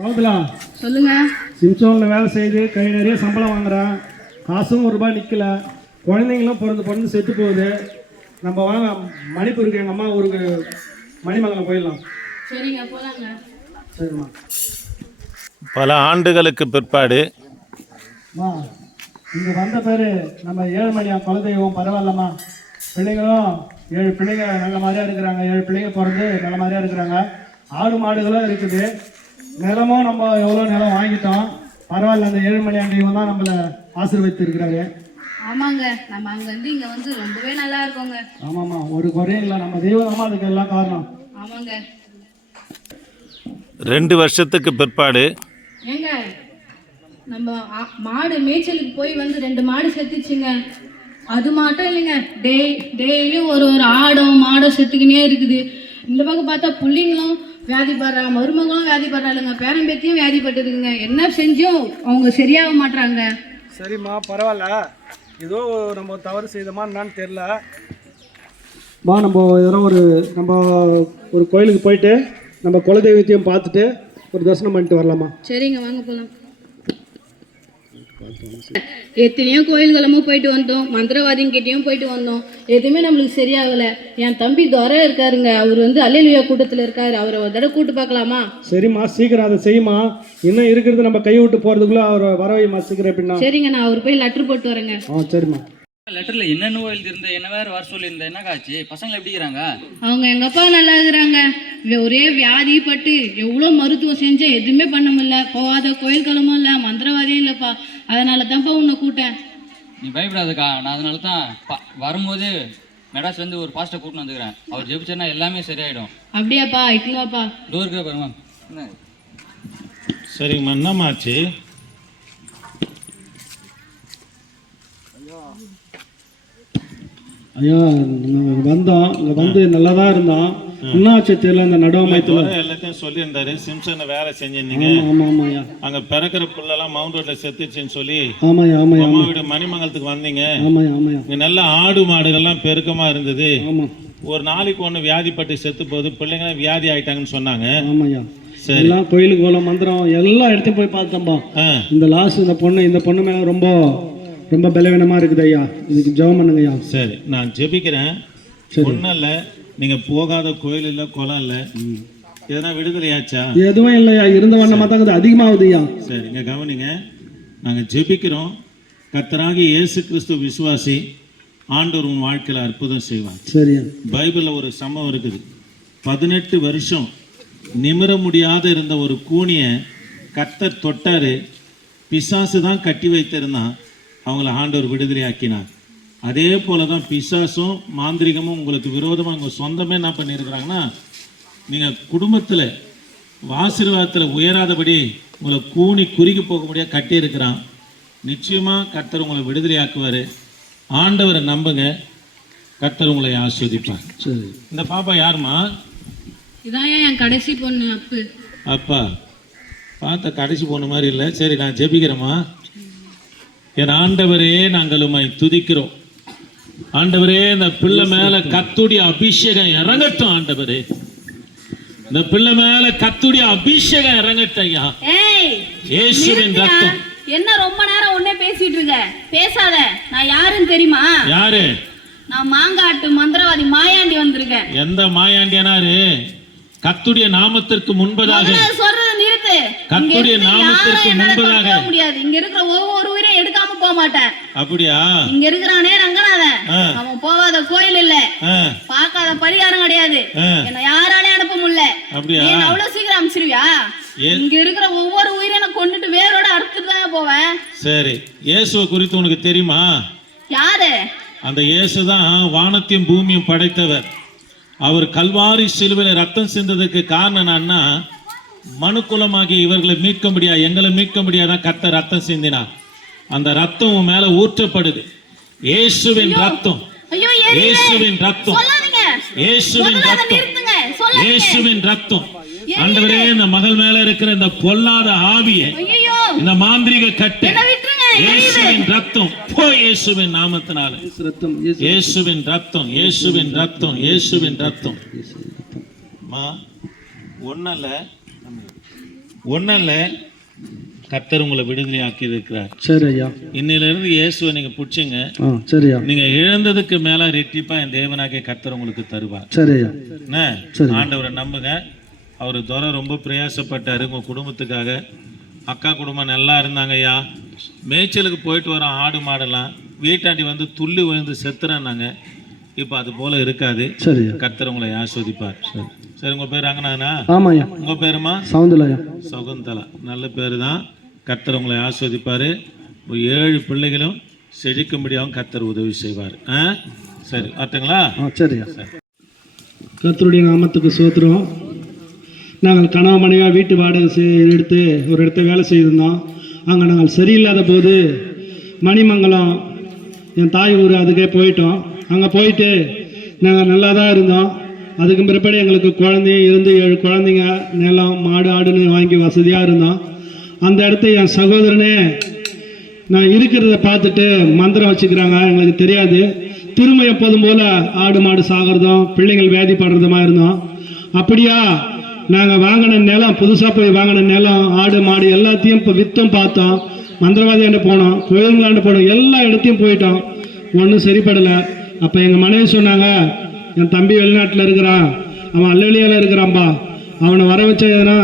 கௌதலா, சொல்லுங்க. சிம்சோனில் வேலை செய்து கை நிறைய சம்பளம் வாங்குறான், காசும் ஒரு ரூபாய் நிற்கல, குழந்தைங்களும் பிறந்து செத்து போகுது. நம்ம வாங்க மணிப்பூருக்கு எங்கள் அம்மா ஊருக்கு மணிமங்கலம் போயிடலாம். சரிங்க, போலாங்க. சரிம்மா. பல ஆண்டுகளுக்கு பிற்பாடு இங்கே வந்த பேர் நம்ம ஏழுமணியா குலதெய்வம் பரவாயில்லம்மா. பிள்ளைங்களும் 7 பிள்ளைங்க நல்ல மாதிரியாக இருக்கிறாங்க, 7 பிள்ளைங்க பிறந்து நல்ல மாதிரியாக இருக்கிறாங்க. ஆடு மாடுகளும் இருக்குது. நிலமும் நம்ம எவ்வளோ நிலம் வாங்கிட்டோம், பரவாயில்ல. அந்த ஏழுமணியா தெய்வம் தான் நம்மளை ஆசீர்வதித்து இருக்கிறாரு. ஆமாங்க, நம்ம அங்கேருந்து இங்கே வந்து ரொம்பவே நல்லா இருக்கோங்க. ஆமாம்மா, ஒரு குறையும் இல்லை. நம்ம தெய்வம் தான் அதுக்கு எல்லாம் காரணம். ஆமாங்க. 2 வருஷத்துக்கு பிற்பாடு ஏங்க, நம்ம மாடு மேய்ச்சலுக்கு போய் வந்து 2 மாடு செத்துச்சுங்க. அது மட்டும் இல்லைங்க, டெய்லியும் ஒரு ஆடும் மாடும் செத்துக்கினே இருக்குது. இந்த பக்கம் பார்த்தா பிள்ளைங்களும் வியாதிப்படுறாங்க, மருமகளும் வியாதிப்படுறாளுங்க, பேரம்பேத்தியும் வியாதிப்பட்டுருக்குங்க. என்ன செஞ்சும் அவங்க சரியாக மாட்டுறாங்க. சரிம்மா, பரவாயில்ல. ஏதோ நம்ம தவறு செய்தோமா என்னான்னு தெரில. நம்ம இதெல்லாம் நம்ம ஒரு கோயிலுக்கு போயிட்டு நம்ம குலதெய்வத்தையும் பார்த்துட்டு ஒரு தரிசனம் பண்ணிட்டு வரலாமா? சரிங்க, வாங்க போகலாம். எத்தனையோ கோயில்களமும் போயிட்டு வந்தோம், மந்திரவாதிங்கிட்டையும் போயிட்டு வந்தோம், எதுவுமே நம்மளுக்கு சரியாகலை. என் தம்பி துரை இருக்காருங்க, அவர் வந்து அல்லேலூயா கூட்டத்தில் இருக்காரு, அவரை ஒரு தடவை கூட்டு பார்க்கலாமா? சரிம்மா, சீக்கிரம் அதை செய்யுமா. இன்னும் இருக்கிறது நம்ம கை விட்டு போகிறதுக்குள்ளே அவர் வரவையுமா சீக்கிரம் எப்படின்னா? சரிங்க, நான் அவர் போய் லெட்டர் போட்டு வரேங்க. சரிம்மா. லெட்டர்ல என்னென்ன எழுதிருந்த, என்ன வேற வர சொல்லியிருந்த, என்ன காச்சு? பசங்களை எப்படி இருக்கிறாங்க? அவங்க எங்க அப்பா நல்லா இருக்கிறாங்க. ஒரே வியாதி பட்டு எவ்வளோ மருத்துவம் செஞ்ச எதுவுமே பண்ண முடியல. போகாத கோயில் கிளம்பும் இல்லை, மந்திரவாதியும் இல்லைப்பா. அதனால தான்ப்பா உன்னை கூட்டேன். நீ பயப்படாதக்கா, நான் அதனால தான் வரும்போது மெட்ராஸ் வந்து ஒரு பாஸ்டர் கூட்டின்னு வந்துக்கிறேன். அவர் ஜெபிச்சேன்னா எல்லாமே சரியாயிடும். அப்படியாப்பா? இட்லாப்பா டோருக்கு பாருமா. என்ன சரிங்கம்மா, என்னம்மாச்சு? ஐயா, நாங்கள் வந்தோம், இங்கே வந்து நல்லா தான் இருந்தோம். என்ன ஆச்சு தெரியல. அந்த நடுவமையத்தில் எல்லாத்தையும் சொல்லியிருந்தாரு. சிம்சனை வேலை செஞ்சிருந்தீங்க. ஆமாம் ஆமாய்யா. அங்கே பிறக்கிற புள்ளெல்லாம் மவுண்ட் ரோட்டில் செத்துச்சுன்னு சொல்லி ஆமாய்யா ஆமாய்யா. அம்மா வீடு மணிமங்கலத்துக்கு வந்தீங்க. ஆமாய்யா ஆமாய்யா. இங்கே நல்ல ஆடு மாடுகள்லாம் பெருக்கமாக இருந்தது. ஆமாம். ஒரு நாளைக்கு ஒன்று வியாதிப்பட்டு செத்து போகுது, பிள்ளைங்களாம் வியாதி ஆயிட்டாங்கன்னு சொன்னாங்க. ஆமாய்யா. சரி, எல்லாம் கோயிலுக்கு போகல, மந்திரம் எல்லாம் எடுத்து போய் பார்த்தோம்பா. இந்த லாஸ்ட் இந்த பொண்ணு மேலே ரொம்ப ரொம்ப பலவீனமாக இருக்குது ஐயா. இதுக்கு ஜெபம் பண்ணுங்க ஐயா. சரி, நான் ஜெபிக்கிறேன். ஒன்றும் இல்லை, நீங்கள் போகாத கோயில் இல்லை, குளம் இல்லை, எதனா விடுதலையாச்சா? எதுவும் இல்லையா, இருந்த வண்ணமாக தான் அதிகமாகுது ஐயா. சரி, இங்கே கவனிங்க. நாங்கள் ஜெபிக்கிறோம். கர்த்தராகிய இயேசு கிறிஸ்து விசுவாசி, ஆண்டவர் உன் வாழ்க்கையில் அற்புதம் செய்வார். சரியா. பைபிளில் ஒரு சம்பவம் இருக்குது. 18 வருஷம் நிமிர முடியாத இருந்த ஒரு கூனியை கர்த்தர் தொட்டாரு. பிசாசு தான் கட்டி வைத்திருந்தான், அவங்கள ஆண்டவர் விடுதலை ஆக்கினார். அதே போல தான் பிசாசும் மாந்திரிகமும் உங்களுக்கு விரோதமாக உங்கள் சொந்தமே என்ன பண்ணியிருக்கிறாங்கன்னா, நீங்கள் குடும்பத்தில் ஆசீர்வாதத்தில் உயராதபடி உங்களை கூனி குறுகி போக முடியாது கட்டியிருக்கிறான். நிச்சயமாக கர்த்தர் உங்களை விடுதலை ஆக்குவார். ஆண்டவரை நம்புங்க, கர்த்தர் உங்களை ஆஸ்வதிப்பார். சரி. இந்த பாப்பா யாருமா? இதான் என் கடைசி பொண்ணு. அப்பா பார்த்த கடைசி பொண்ணு மாதிரி இல்லை. சரி, நான் ஜெபிக்கிறேம்மா. என் ஆண்டவரே, நாங்கள் உம்மை துதிக்கிறோம். ஆண்டவரே, இந்த பிள்ளை மேல கர்த்தருடைய அபிஷேகம் இறங்கட்டும். ஆண்டவரே, இந்த பிள்ளை மேல கர்த்தருடைய அபிஷேகம் இறங்கட்டும் ஐயா. இயேசுவின் ரத்தம். என்ன ரொம்ப நேரம் ஒன்னே பேசிட்டு இருக்க? பேசாத. நான் யாருன்னு தெரியுமா? யாரு? நான் மாங்காட்டு மந்திரவாதி மாயாண்டி வந்திருக்கேன். எந்த மாயாண்டியனாரு? கர்த்தருடைய நாமத்திற்கு முன்பதாக சொல்றது நிறுத்து. கர்த்தருடைய நாமத்திற்கு முன்பதாக முடியாது. இங்க இருக்கிற ஒவ்வொரு உயிரையும் எடுக்காம போக மாட்டேன். அப்படியா? இங்க இருக்கிறானே ரங்கநாதன், அவன் போகாத கோயில் இல்ல, பார்க்காத பரிகாரம் கிடையாது. என்ன யாராலே அனுப்ப முடியல. அப்படியா? அவ்வளவு சீக்கிரம் அனுப்பிச்சிருவியா? இங்க இருக்கிற ஒவ்வொரு உயிரையும் கொண்டுட்டு வேரோட அறுத்துட்டு தான் போவேன். சரி, இயேசுவை குறித்து உனக்கு தெரியுமா? யாரு? அந்த இயேசு தான் வானத்தையும் பூமியும் படைத்தவர். அவர் கல்வாரி சிலுவையில் ரத்தம் சிந்ததுக்கு காரணம் என்னன்னா, மனுக்குலமாகிய இவர்களை மீட்க முடியாது, எங்களை மீட்க முடியாதான் கர்த்தர் ரத்தம் சிந்தினார். அந்த ரத்தம் உன் மேல ஊற்றப்படுது. இயேசுவின் ரத்தம், இயேசுவின் ரத்தம், இயேசுவின் ரத்தம், இயேசுவின் ரத்தம். ஆண்டவரே, இந்த மகள் மேல இருக்கிற இந்த பொல்லாத ஆவியை, இந்த மாந்திரிக கட்டை, இயேசுவின் ரத்தம் போ, இயேசுவின் நாமத்தினால. இயேசுவின் ரத்தம், இயேசுவின் ரத்தம், இயேசுவின் ரத்தம். மா ஒன்னல்ல, ஒன்றும் இல்லை, கர்த்தர் உங்களை விடுதலை ஆக்கி இருக்கிறார். சரி ஐயா. இன்னிலிருந்து இயேசுவை நீங்கள் பிடிச்சிங்க. சரியா. நீங்கள் இழந்ததுக்கு மேலே ரெட்டிப்பாக என் தேவனாகிய கர்த்தர் உங்களுக்கு தருவார். சரியா. என்ன, ஆண்டவரை நம்புங்க. அவர் துறை ரொம்ப பிரயாசப்பட்டார் உங்கள் குடும்பத்துக்காக. அக்கா குடும்பம் நல்லா இருந்தாங்க ஐயா. மேய்ச்சலுக்கு போயிட்டு வரோம், ஆடு மாடெல்லாம் வீட்டாண்டி வந்து துள்ளி விழுந்து செத்துறாங்க. இப்போ அது போல இருக்காது. சரி, கர்த்தர் உங்களை ஆஸ்வதிப்பார். சரி, உங்கள் பேர் ரங்கநாதனா? ஆமாய்யா. உங்கள் பேருமா? சகுந்தலா. சகுந்தலா, நல்ல பேர் தான். கர்த்தர் உங்களை ஆஸ்வதிப்பார். 7 பிள்ளைகளும் செழிக்கும்படியாகவும் கர்த்தர் உதவி செய்வார். சரி, ஆட்டுங்களா? சரியா. கர்த்தருடைய நாமத்துக்கு சோத்திரம். நாங்கள் கனவு மனைவியாக வீட்டு வாடகை எடுத்து ஒரு இடத்த வேலை செய்திருந்தோம். அங்கே நாங்கள் சரியில்லாத போது மணிமங்கலம் என் தாய் ஊர் அதுக்கே போயிட்டோம். அங்கே போயிட்டு நாங்கள் நல்லா தான் இருந்தோம். அதுக்கு பிற்பாடு எங்களுக்கு குழந்தையும் இருந்து 7 குழந்தைங்க, நிலம், மாடு, ஆடுன்னு வாங்கி வசதியாக இருந்தோம். அந்த இடத்த என் சகோதரனே நான் இருக்கிறத பார்த்துட்டு மந்திரம் வச்சுக்கிறாங்க. எங்களுக்கு தெரியாது. திரும்ப எப்போதும் போல் ஆடு மாடு சாகிறதும் பிள்ளைங்கள் வேதிப்படுறதுமா இருந்தோம். அப்படியா நாங்கள் வாங்கின நிலம், புதுசாக போய் வாங்கின நிலம், ஆடு மாடு எல்லாத்தையும் இப்போ விற்றும் பார்த்தோம். மந்திரவாதியாண்டு போனோம், கோயிலுங்களாண்டு போனோம், எல்லா இடத்தையும் போயிட்டோம். ஒன்றும் சரிப்படலை. அப்போ எங்கள் மனைவி சொன்னாங்க, என் தம்பி வெளிநாட்டில் இருக்கிறான், அவன் அல்லலியால் இருக்கிறான்பா, அவனை வர வச்சா எதனா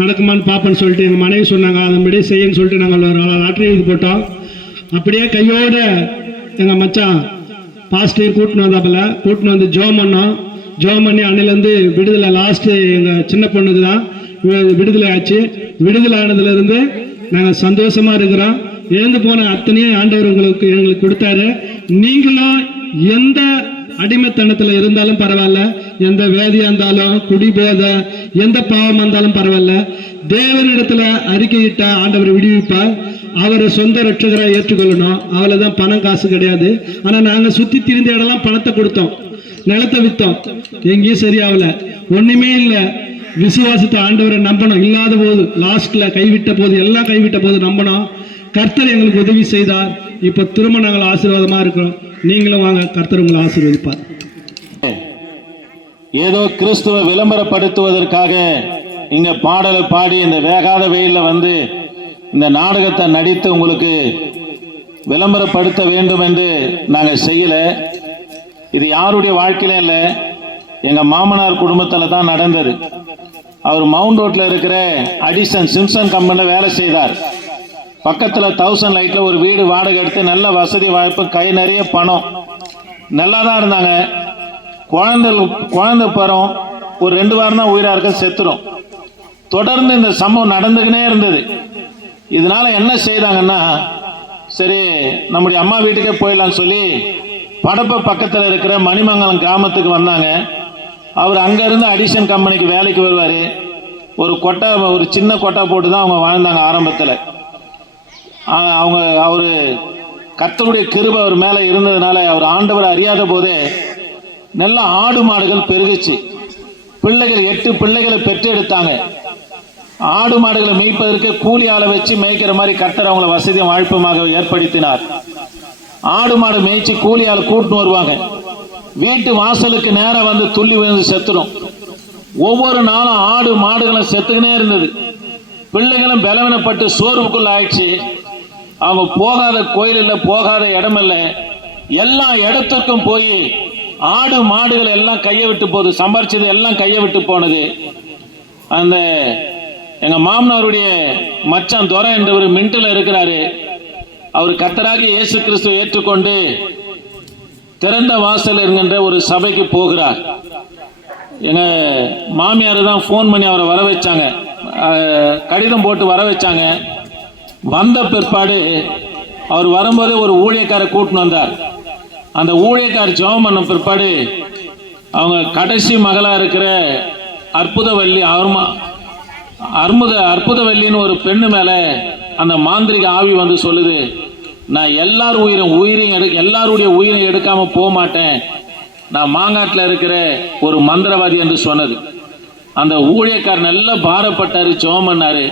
நடக்குமான்னு பார்ப்பேன்னு சொல்லிட்டு எங்கள் மனைவி சொன்னாங்க. அதன்படியே செய்யன்னு சொல்லிட்டு நாங்கள் ஒரு லாட்ரி எழுதி போட்டோம். அப்படியே கையோடு எங்கள் மச்சான் பாஸ்டர் கூட்டின்னு வந்தாப்பில் கூட்டின்னு வந்து ஜோம் பண்ணோம். ஜோம் பண்ணி அன்னிலேருந்து விடுதலை. லாஸ்ட்டு எங்கள் சின்ன பொண்ணுக்கு தான் விடுதலை ஆச்சு. விடுதலை ஆனதுலேருந்து நாங்கள் சந்தோஷமாக இருக்கிறோம். இழந்து போன அத்தனையும் ஆண்டவர் எங்களுக்கு கொடுத்தாரு. நீங்களும் எந்த அடிமைத்தனத்தில் இருந்தாலும் பரவாயில்ல, எந்த வேதியாக இருந்தாலும், குடிபோத எந்த பாவம் இருந்தாலும் பரவாயில்ல, தேவனிடத்தில் அறிக்கையிட்ட ஆண்டவர் விடுவிப்பார். அவரை சொந்த ரட்சகராக ஏற்றுக்கொள்ளணும். அவ்வளோதான். பணம் காசு கிடையாது. ஆனால் நாங்கள் சுற்றி திரிந்த இடம்லாம் பணத்தை கொடுத்தோம், நிலத்தை விற்றோம், எங்கேயும் சரியாகல, ஒன்றுமே இல்லை. விசுவாசத்தை ஆண்டவரை நம்பணும். இல்லாத போது லாஸ்ட்டில் கைவிட்ட போது, எல்லாம் கைவிட்ட போது நம்பணும். கர்த்தர் எங்களுக்கு உதவி செய்தார். இப்போ திரும்ப நாங்கள் ஆசீர்வாதமாக இருக்கிறோம். நீங்களும் வாங்க, கர்த்தர் உங்களை ஆசீர்வதிப்பார். ஏதோ கிறிஸ்துவை விளம்பரப்படுத்துவதற்காக இங்க பாடலை பாடி இந்த வேகாத வெயிலில் வந்து இந்த நாடகத்தை நடித்து உங்களுக்கு விளம்பரப்படுத்த வேண்டும் என்று நாங்கள் செய்யலை. இது யாருடைய வாழ்க்கையில இல்லை, எங்கள் மாமனார் குடும்பத்தில் தான் நடந்தது. அவர் மவுண்ட் ரோட்டில் இருக்கிற அடிசன் சிம்சன் கம்பெனியில் வேலை செய்தார். பக்கத்தில் 1000 லைட்டில் ஒரு வீடு வாடகை எடுத்து நல்ல வசதி வாய்ப்பு, கை நிறைய பணம், நல்லா தான் இருந்தாங்க. குழந்தை பருவம் ஒரு 2 வாரம் தான் உயிராக இருக்க, செத்துரும். தொடர்ந்து இந்த சம்பவம் நடந்துக்கினே இருந்தது. இதனால என்ன செய்தாங்கன்னா, சரி நம்முடைய அம்மா வீட்டுக்கே போயிடலான்னு சொல்லி படப்ப பக்கத்தில் இருக்கிற மணிமங்கலம் கிராமத்துக்கு வந்தாங்க. அவர் அங்கேருந்து அடிஷன் கம்பெனிக்கு வேலைக்கு வருவார். ஒரு சின்ன கொட்டை போட்டு தான் அவங்க வாழ்ந்தாங்க ஆரம்பத்தில். அவர் கர்த்தருடைய கிருபை அவர் மேலே இருந்ததுனால அவர் ஆண்டவர் அறியாத போதே நல்ல ஆடு மாடுகள் பெருகுச்சு. பிள்ளைகள் 8 பிள்ளைகளை பெற்று எடுத்தாங்க. ஆடு மாடுகளை மேய்ப்பதற்கு கூலி ஆளை வச்சு மேய்க்கிற மாதிரி கர்த்தர் அவங்கள வசதியும் வாழ்ப்புமாக ஏற்படுத்தினார். ஆடு மாடு மேய்ச்சி கூலி ஆளை கூட்டின்னு வருவாங்க. வீட்டு வாசலுக்கு நேரம் வந்து துள்ளி விழுந்து செத்துடும். ஒவ்வொரு நாளும் ஆடு மாடுகளும் செத்துக்கினே இருந்தது. பிள்ளைகளும் பலவீனப்பட்டு சோர்வுக்குள்ள ஆயிடுச்சு. அவங்க போகாத கோயில் இல்லை, போகாத இடம் இல்லை, எல்லா இடத்துக்கும் போய் ஆடு மாடுகள் எல்லாம் கையை விட்டு போகுது. சம்பாரிச்சது எல்லாம் கையை விட்டு போனது. அந்த எங்க மாமனாருடைய மச்சான் துரை என்றவர் மின்ட்டில் இருக்கிறாரு. அவர் கர்த்தராகிய இயேசு கிறிஸ்துவை ஏற்றுக்கொண்டு திறந்த வாசல் என்கின்ற ஒரு சபைக்கு போகிறார். எங்க மாமியார் தான் ஃபோன் பண்ணி அவரை வர வச்சாங்க, கடிதம் போட்டு வர வச்சாங்க. வந்த பிற்பாடு அவர் வரும்போது ஒரு ஊழியக்காரை கூட்டின்னு வந்தார். அந்த ஊழியக்கார் ஜெபம் பண்ண பிற்பாடு அவங்க கடைசி மகளாக இருக்கிற அற்புதவல்லி, அற்புதவல்லின்னு ஒரு பெண்ணு மேலே அந்த மாந்திரிக ஆவி வந்து சொல்லுது, நான் எல்லாருடைய உயிரையும் எடுக்காம போக மாட்டேன், நான் மாங்காட்டில் இருக்கிற ஒரு மந்திரவாதி என்று சொன்னது. அந்த ஊழியக்கார் நல்லா பாரப்பட்டாரு, ஜெபம் பண்ணாரு.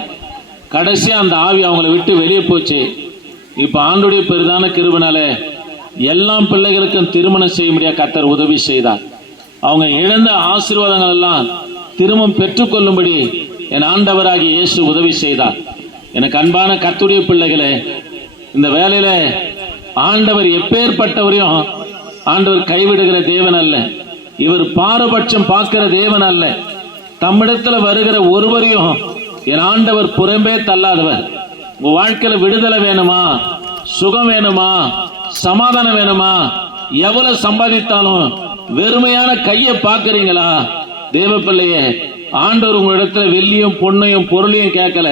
கடைசியாக அந்த ஆவி அவங்கள விட்டு வெளியே போச்சு. இப்போ ஆண்டுடைய பெரிதான கிருபைனால எல்லா பிள்ளைகளுக்கும் திருமணம் செய்ய முடியாது கர்த்தர் உதவி செய்தார். அவங்க இழந்த ஆசீர்வாதங்கள் எல்லாம் திரும்ப பெற்றுக்கொள்ளும்படி என் ஆண்டவராகிய இயேசு உதவி செய்தார். எனக்கு அன்பான கர்த்தருடைய பிள்ளைகளே, இந்த வேலையில ஆண்டவர் எப்பேற்பட்டவரையும் ஆண்டவர் கைவிடுகிற தேவன் அல்ல. இவர் பாரபட்சம் பார்க்கிற தேவன் அல்ல. தம்மிடத்துல வருகிற ஒருவரையும் என் ஆண்டவர் புறம்பே தள்ளாதவர். உங்க வாழ்க்கையில விடுதலை வேணுமா, சுகம் வேணுமா, சமாதானம் வேணுமா, எவ்வளவு சம்பாதித்தாலும் வெறுமையான கையை பார்க்கறீங்களா? தேவ பிள்ளையே, ஆண்டவர் உங்களிடத்துல வெள்ளியும் பொன்னையும் பொருளையும் கேட்கல.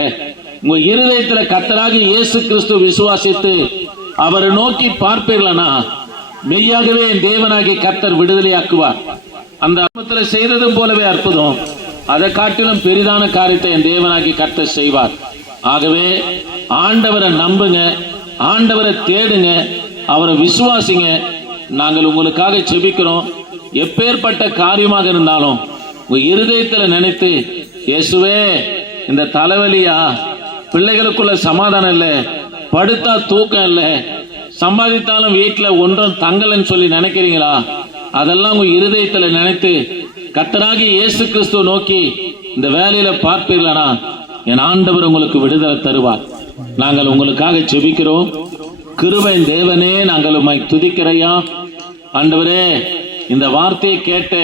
உங்க இருதயத்துல கர்த்தராகிய இயேசு கிறிஸ்து விசுவாசித்து அவரை நோக்கி பார்ப்பீர்களா, மெய்யாகவே என் தேவனாகிய கர்த்தர் விடுதலையாக்குவார். அந்த அற்புதத்துல செய்ததும் போலவே அற்புதம், அதை காட்டிலும் பெரிதான காரியத்தை என் தேவனாகிய கர்த்தர் செய்வார். ஆகவே ஆண்டவரை நம்புங்க, ஆண்டவரை தேடுங்க, அவரை விசுவாசிங்க. நாங்கள் உங்களுக்காக செபிக்கிறோம். எப்பேற்பட்ட காரியமாக இருந்தாலும் உங்க இருதயத்துல நினைத்து, இயேசுவே இந்த தலைவலியா, பிள்ளைகளுக்குள்ள சமாதானம் இல்லை, படுத்தா தூக்கம் இல்லை, சம்பாதித்தாலும் வீட்டில் ஒன்றும் தங்கலன்னு சொல்லி நினைக்கிறீங்களா? அதெல்லாம் உங்க இருதயத்துல நினைத்து கர்த்தராகிய இயேசு கிறிஸ்துவை நோக்கி இந்த வேலையில பார்ப்பீர்களா, என் ஆண்டவர் உங்களுக்கு விடுதலை தருவார். நாங்கள் உங்களுக்காக ஜெபிக்கிறோம். கிருபையின் தேவனே, நாங்கள் உம்மை துதிக்கிறையா. ஆண்டவரே, இந்த வார்த்தையை கேட்டு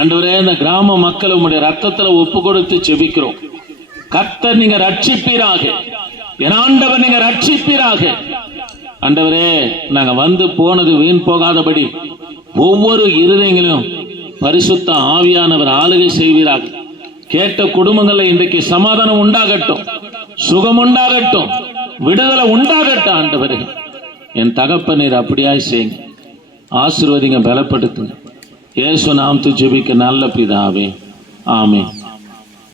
ஆண்டவரே, இந்த கிராம மக்கள் உம்முடைய ரத்தத்துல ஒப்பு கொடுத்து ஜெபிக்கிறோம். கர்த்தர் நீங்க ரட்சிப்பீராக, என் ஆண்டவர் நீங்க ரட்சிப்பீராக. ஆண்டவரே, நாங்க வந்து போனது வீண் போகாதபடி ஒவ்வொரு இருதயங்களிலும் பரிசுத்த ஆவியானவர் ஆளுகை செய்வீராக. கேட்ட குடும்பங்கள்ல இன்றைக்கு சமாதானம் உண்டாகட்டும், சுகம் உண்டாகட்டும், விடுதலை உண்டாகட்டும். ஆண்டவரே, என் தகப்பனீர் அப்படியாய் செய்யுங்க. ஆசீர்வதிங்க, பலப்படுத்துங்க. இயேசு நாமத்தில் ஜெபிக்க நல்ல பிதாவே, ஆமென்.